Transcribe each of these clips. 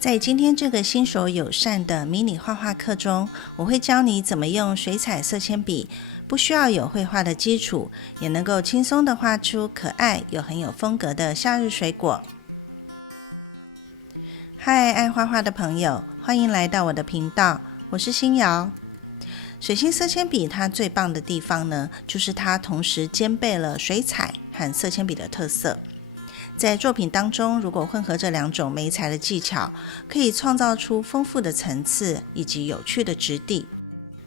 在今天这个新手友善的迷你画画课中，我会教你怎么用水彩色铅笔，不需要有绘画的基础，也能够轻松地画出可爱又很有风格的夏日水果。嗨，爱画画的朋友，欢迎来到我的频道，我是欣瑶。水性色铅笔它最棒的地方呢，就是它同时兼备了水彩和色铅笔的特色。在作品当中，如果混合这两种媒材的技巧，可以创造出丰富的层次以及有趣的质地。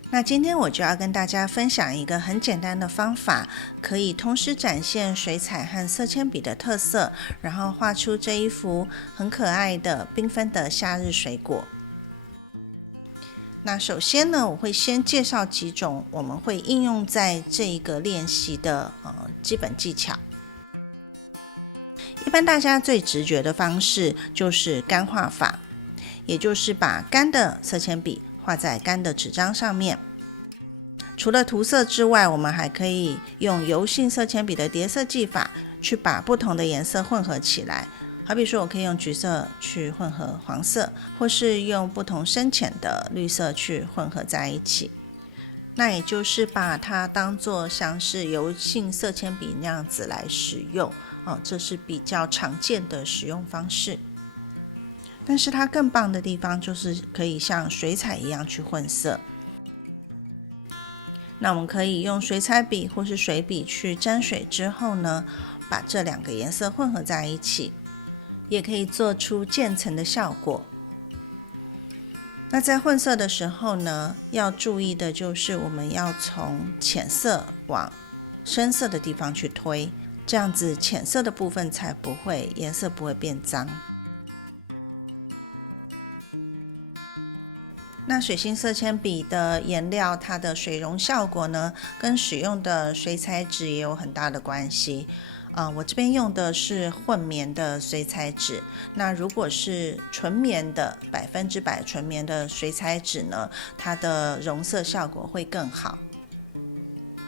那今天我就要跟大家分享一个很简单的方法，可以同时展现水彩和色铅笔的特色，然后画出这一幅很可爱的缤纷的夏日水果。那首先呢，我会先介绍几种我们会应用在这一个练习的基本技巧。一般大家最直觉的方式就是干画法，也就是把干的色铅笔画在干的纸张上面。除了涂色之外，我们还可以用油性色铅笔的叠色技法，去把不同的颜色混合起来。好比说，我可以用橘色去混合黄色，或是用不同深浅的绿色去混合在一起。那也就是把它当作像是油性色铅笔那样子来使用。这是比较常见的使用方式，但是它更棒的地方就是可以像水彩一样去混色。那我们可以用水彩笔或是水笔去沾水之后呢，把这两个颜色混合在一起，也可以做出渐层的效果。那在混色的时候呢，要注意的就是我们要从浅色往深色的地方去推，这样子浅色的部分才不会颜色不会变脏。那水性色铅笔的颜料，它的水溶效果呢，跟使用的水彩纸也有很大的关系。我这边用的是混棉的水彩纸，那如果是纯棉的100%纯棉的水彩纸呢，它的溶色效果会更好。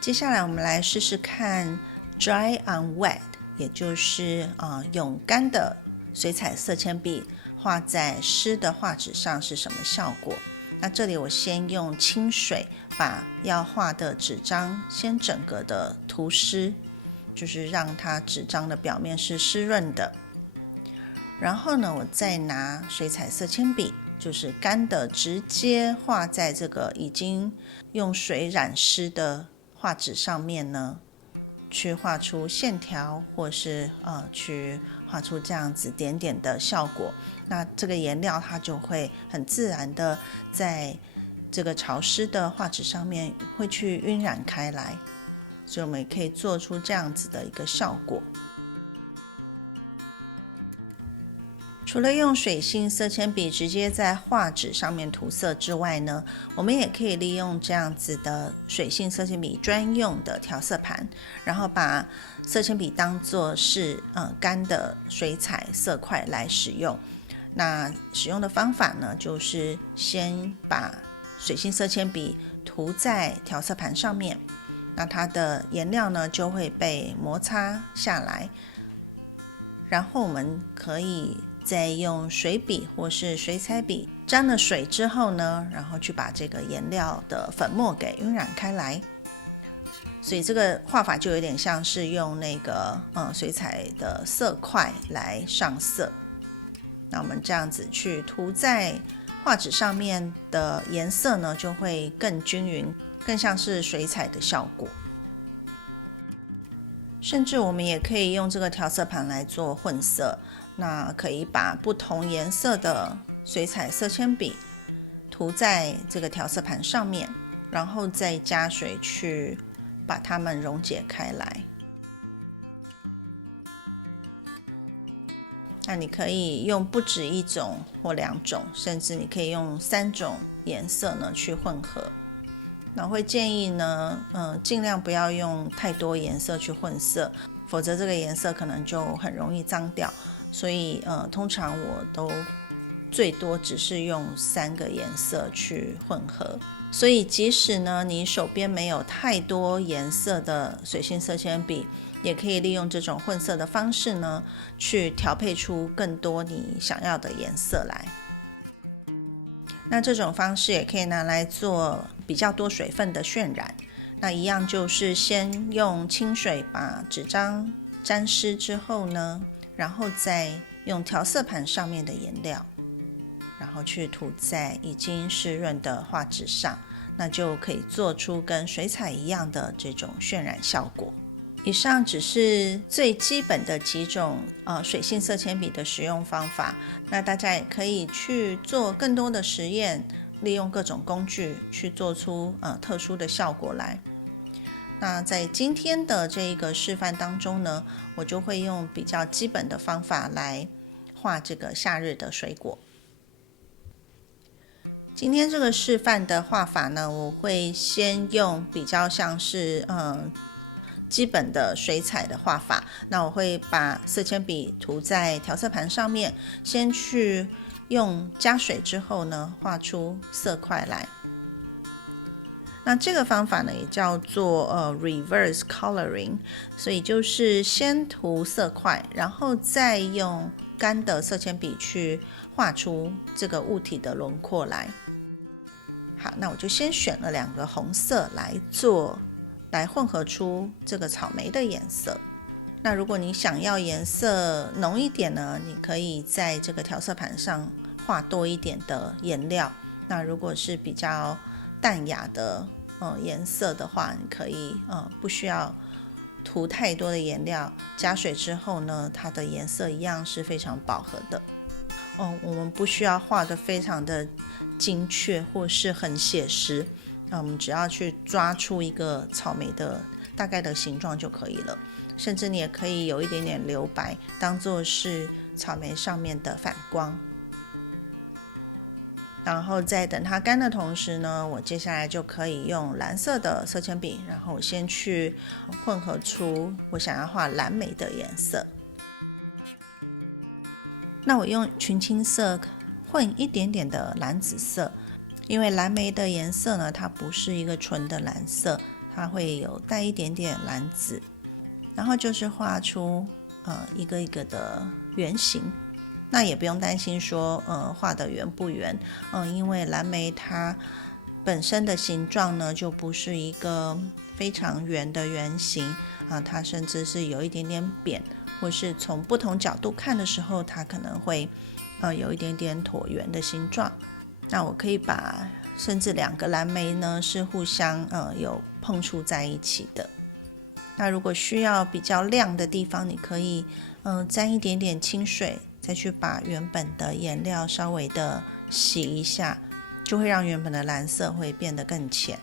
接下来我们来试试看Dry on wet， 也就是用干的水彩色铅笔画在湿的画纸上是什么效果。那这里我先用清水把要画的纸张先整个的涂湿，就是让它纸张的表面是湿润的。然后呢，我再拿水彩色铅笔，就是干的，直接画在这个已经用水染湿的画纸上面呢，去画出线条，或是去画出这样子点点的效果。那这个颜料它就会很自然的在这个潮湿的画纸上面会去晕染开来，所以我们也可以做出这样子的一个效果。除了用水性色铅笔直接在画纸上面涂色之外呢，我们也可以利用这样子的水性色铅笔专用的调色盘，然后把色铅笔当作是干的水彩色块来使用。那使用的方法呢，就是先把水性色铅笔涂在调色盘上面，那它的颜料呢就会被摩擦下来，然后我们可以再用水笔或是水彩笔沾了水之后呢，然后去把这个颜料的粉末给晕染开来。所以这个画法就有点像是用那个水彩的色块来上色。那我们这样子去涂在画纸上面的颜色呢，就会更均匀，更像是水彩的效果。甚至我们也可以用这个调色盘来做混色，那可以把不同颜色的水彩色铅笔涂在这个调色盘上面，然后再加水去把它们溶解开来。那你可以用不止一种或2种，甚至你可以用3种颜色呢去混合。那会建议呢，尽量不要用太多颜色去混色，否则这个颜色可能就很容易脏掉。所以通常我都最多只是用3个颜色去混合。所以即使呢你手边没有太多颜色的水性色铅笔，也可以利用这种混色的方式呢，去调配出更多你想要的颜色来。那这种方式也可以拿来做比较多水分的渲染。那一样就是先用清水把纸张沾湿之后呢，然后再用调色盘上面的颜料，然后去涂在已经湿润的画纸上，那就可以做出跟水彩一样的这种渲染效果。以上只是最基本的几种水性色铅笔的使用方法，那大家也可以去做更多的实验，利用各种工具去做出特殊的效果来。那在今天的这个示范当中呢，我就会用比较基本的方法来画这个夏日的水果。今天这个示范的画法呢，我会先用比较像是基本的水彩的画法，那我会把色铅笔涂在调色盘上面，先去用加水之后呢，画出色块来。那这个方法呢，也叫做reverse coloring， 所以就是先涂色块，然后再用干的色铅笔去画出这个物体的轮廓来。好，那我就先选了2个红色来混合出这个草莓的颜色。那如果你想要颜色浓一点呢，你可以在这个调色盘上画多一点的颜料。那如果是比较淡雅的颜色的话，你可以不需要涂太多的颜料，加水之后呢，它的颜色一样是非常饱和的。我们不需要画得非常的精确或是很写实，我们只要去抓出一个草莓的大概的形状就可以了。甚至你也可以有一点点留白，当做是草莓上面的反光。然后在等它干的同时呢，我接下来就可以用蓝色的色铅笔，然后我先去混合出我想要画蓝莓的颜色。那我用群青色混一点点的蓝紫色，因为蓝莓的颜色呢，它不是一个纯的蓝色，它会有带一点点蓝紫。然后就是画出一个一个的圆形。那也不用担心说画得圆不圆，因为蓝莓它本身的形状呢就不是一个非常圆的圆形它甚至是有一点点扁，或是从不同角度看的时候，它可能会有一点点椭圆的形状。那我可以把甚至2个蓝莓呢是互相有碰触在一起的。那如果需要比较亮的地方，你可以沾一点点清水，再去把原本的颜料稍微的洗一下，就会让原本的蓝色会变得更浅。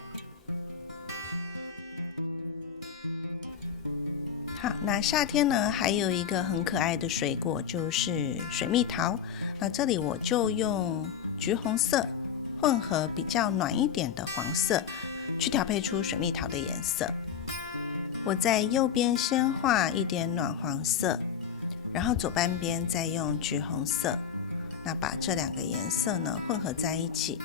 好，那夏天呢还有一个很可爱的水果就是水蜜桃。那这里我就用橘红色混合比较暖一点的黄色，去调配出水蜜桃的颜色。我在右边先画一点暖黄色，然后左半边再用橘红色，那把这2个颜色呢混合在一起。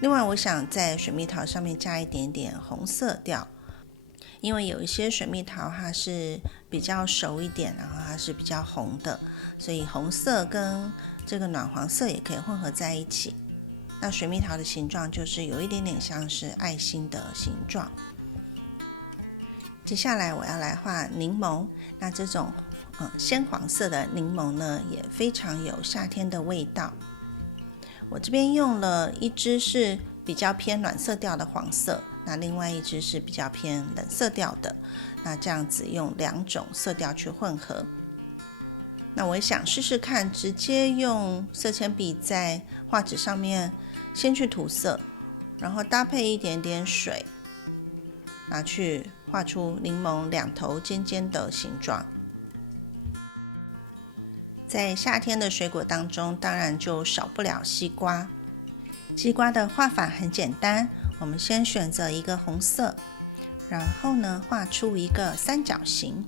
另外我想在水蜜桃上面加一点点红色调，因为有一些水蜜桃它是比较熟一点，然后它是比较红的，所以红色跟这个暖黄色也可以混合在一起。那水蜜桃的形状就是有一点点像是爱心的形状。接下来我要来画柠檬，那这种鲜黄色的柠檬呢，也非常有夏天的味道。我这边用了一支是比较偏暖色调的黄色，那另外一支是比较偏冷色调的，那这样子用2种色调去混合。那我想试试看，直接用色铅笔在画纸上面先去涂色，然后搭配一点点水，拿去画出柠檬2头尖尖的形状。在夏天的水果当中，当然就少不了西瓜。西瓜的画法很简单，我们先选择一个红色，然后呢画出一个三角形。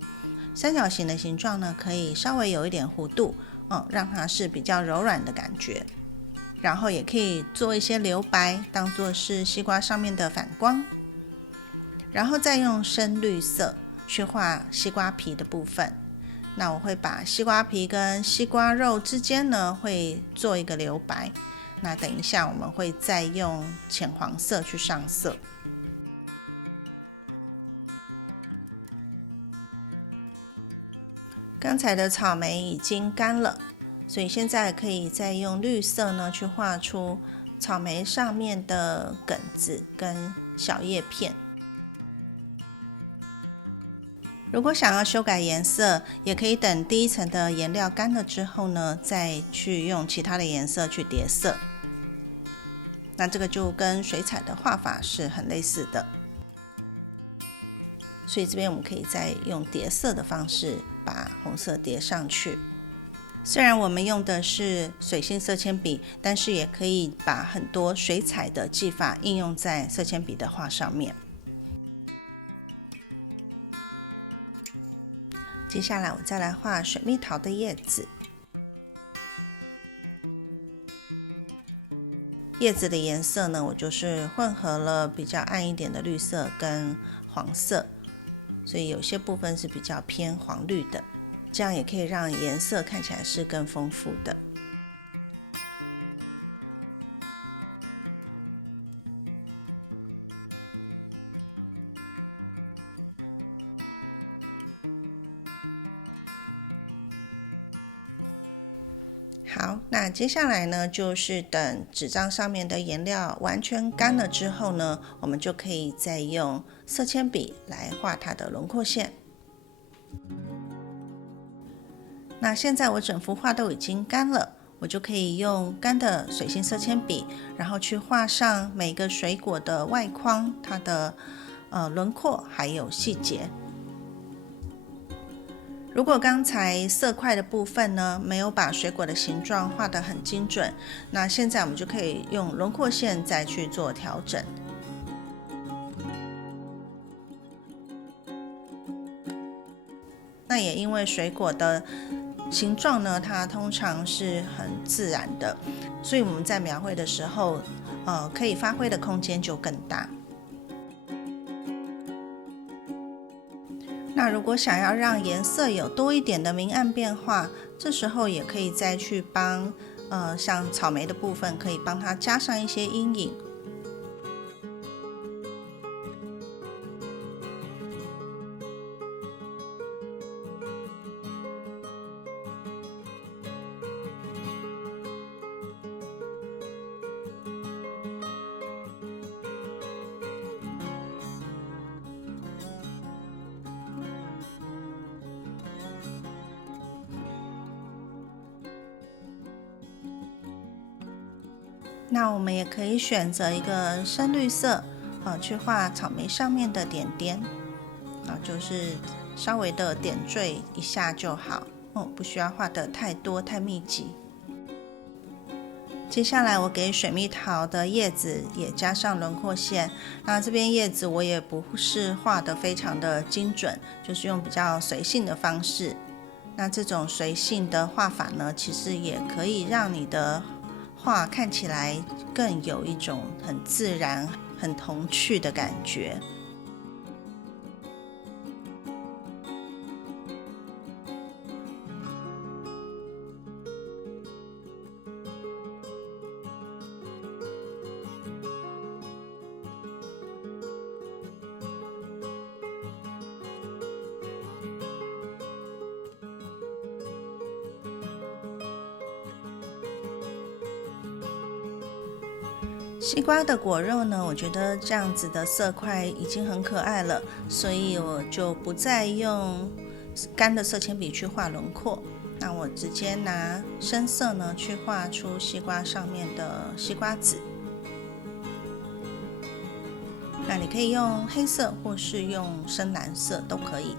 三角形的形状呢可以稍微有一点弧度，让它是比较柔软的感觉。然后也可以做一些留白，当做是西瓜上面的反光。然后再用深绿色去画西瓜皮的部分。那我会把西瓜皮跟西瓜肉之间呢会做一个留白，那等一下我们会再用浅黄色去上色。刚才的草莓已经干了，所以现在可以再用绿色呢去画出草莓上面的梗子跟小叶片。如果想要修改颜色，也可以等第一层的颜料干了之后呢，再去用其他的颜色去叠色。那这个就跟水彩的画法是很类似的，所以这边我们可以再用叠色的方式把红色叠上去。虽然我们用的是水性色铅笔，但是也可以把很多水彩的技法应用在色铅笔的画上面。接下来我再来画水蜜桃的叶子。叶子的颜色呢，我就是混合了比较暗一点的绿色跟黄色，所以有些部分是比较偏黄绿的，这样也可以让颜色看起来是更丰富的。好，那接下来呢，就是等纸张上面的颜料完全干了之后呢，我们就可以再用色铅笔来画它的轮廓线。那现在我整幅画都已经干了，我就可以用干的水性色铅笔，然后去画上每个水果的外框，它的轮廓还有细节。如果刚才色块的部分呢，没有把水果的形状画得很精准，那现在我们就可以用轮廓线再去做调整。那也因为水果的形状呢，它通常是很自然的，所以我们在描绘的时候，可以发挥的空间就更大。那如果想要让颜色有多一点的明暗变化，这时候也可以再去帮像草莓的部分，可以帮它加上一些阴影。那我们也可以选择一个深绿色，去画草莓上面的点点，就是稍微的点缀一下就好，不需要画得太多太密集。接下来我给水蜜桃的叶子也加上轮廓线，那这边叶子我也不是画得非常的精准，就是用比较随性的方式。那这种随性的画法呢，其实也可以让你的画看起来更有一种很自然、很童趣的感觉。西瓜的果肉呢，我觉得这样子的色块已经很可爱了，所以我就不再用干的色铅笔去画轮廓，那我直接拿深色呢去画出西瓜上面的西瓜籽。那你可以用黑色或是用深蓝色都可以。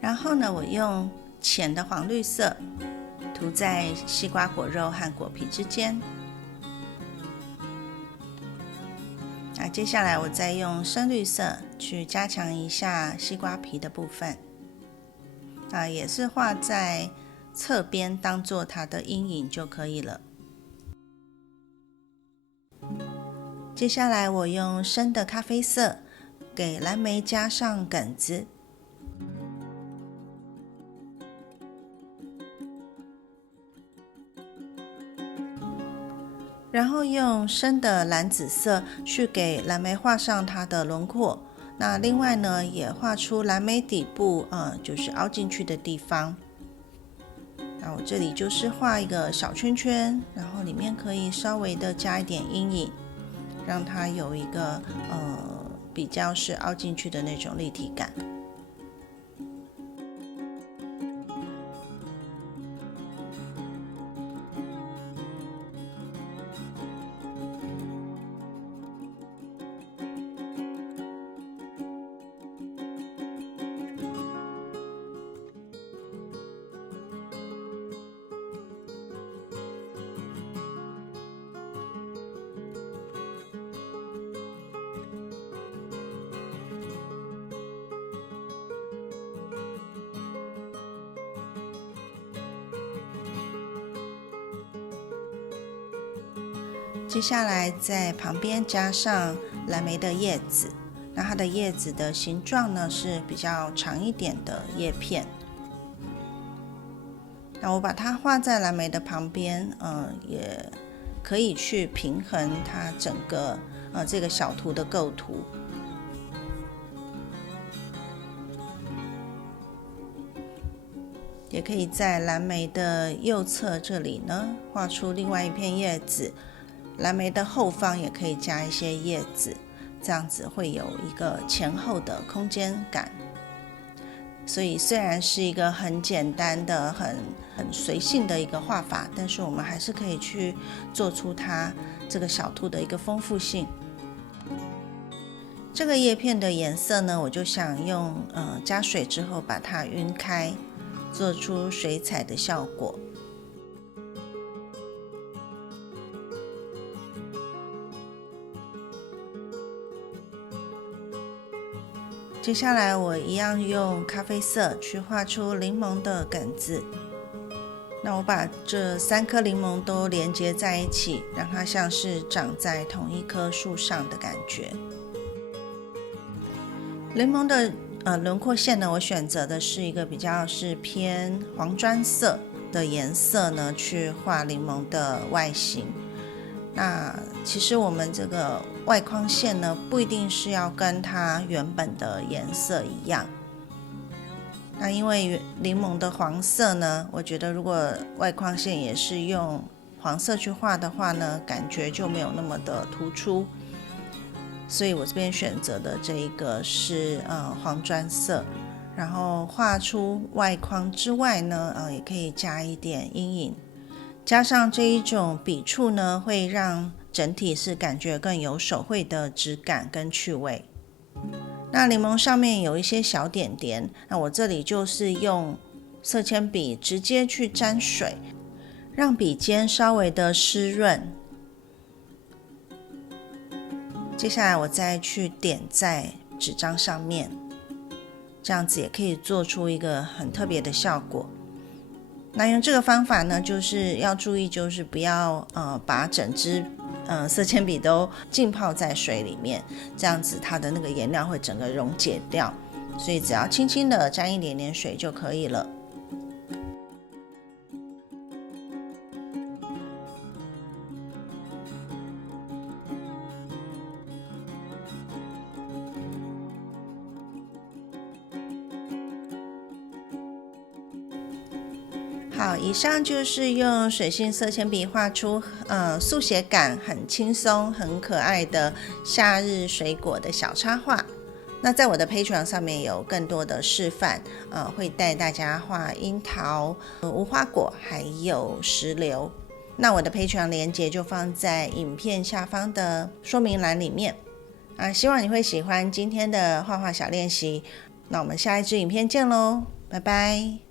然后呢，我用浅的黄绿色涂在西瓜果肉和果皮之间。那接下来我再用深绿色去加强一下西瓜皮的部分，也是画在侧边当做它的阴影就可以了。接下来我用深的咖啡色给蓝莓加上梗子。然后用深的蓝紫色去给蓝莓画上它的轮廓。那另外呢，也画出蓝莓底部就是凹进去的地方。那我这里就是画一个小圈圈，然后里面可以稍微的加一点阴影，让它有一个比较是凹进去的那种立体感。接下来在旁边加上蓝莓的叶子，那它的叶子的形状呢是比较长一点的叶片。那我把它画在蓝莓的旁边，也可以去平衡它整个这个小图的构图。也可以在蓝莓的右侧这里呢画出另外一片叶子。蓝莓的后方也可以加一些叶子，这样子会有一个前后的空间感。所以虽然是一个很简单的、很随性的一个画法，但是我们还是可以去做出它这个小图的一个丰富性。这个叶片的颜色呢，我就想用加水之后把它晕开，做出水彩的效果。接下来我一样用咖啡色去画出柠檬的梗子。那我把这3颗柠檬都连接在一起，让它像是长在同一棵树上的感觉。柠檬的轮廓线呢，我选择的是一个比较是偏黄砖色的颜色呢，去画柠檬的外形。那其实我们这个外框线呢，不一定是要跟它原本的颜色一样。那因为柠檬的黄色呢，我觉得如果外框线也是用黄色去画的话呢，感觉就没有那么的突出。所以我这边选择的这一个是黄砖色，然后画出外框之外呢，也可以加一点阴影。加上这一种笔触呢，会让整体是感觉更有手绘的质感跟趣味。那柠檬上面有一些小点点，那我这里就是用色铅笔直接去沾水，让笔尖稍微的湿润。接下来我再去点在纸张上面，这样子也可以做出一个很特别的效果。那用这个方法呢，就是要注意，就是不要把整支色铅笔都浸泡在水里面，这样子它的那个颜料会整个溶解掉，所以只要轻轻的沾一点点水就可以了。好，以上就是用水性色铅笔画出速写感很轻松很可爱的夏日水果的小插画。那在我的 Patreon 上面有更多的示范，会带大家画樱桃、无花果还有石榴。那我的 Patreon 连结就放在影片下方的说明栏里面。希望你会喜欢今天的画画小练习。那我们下一支影片见咯，拜拜。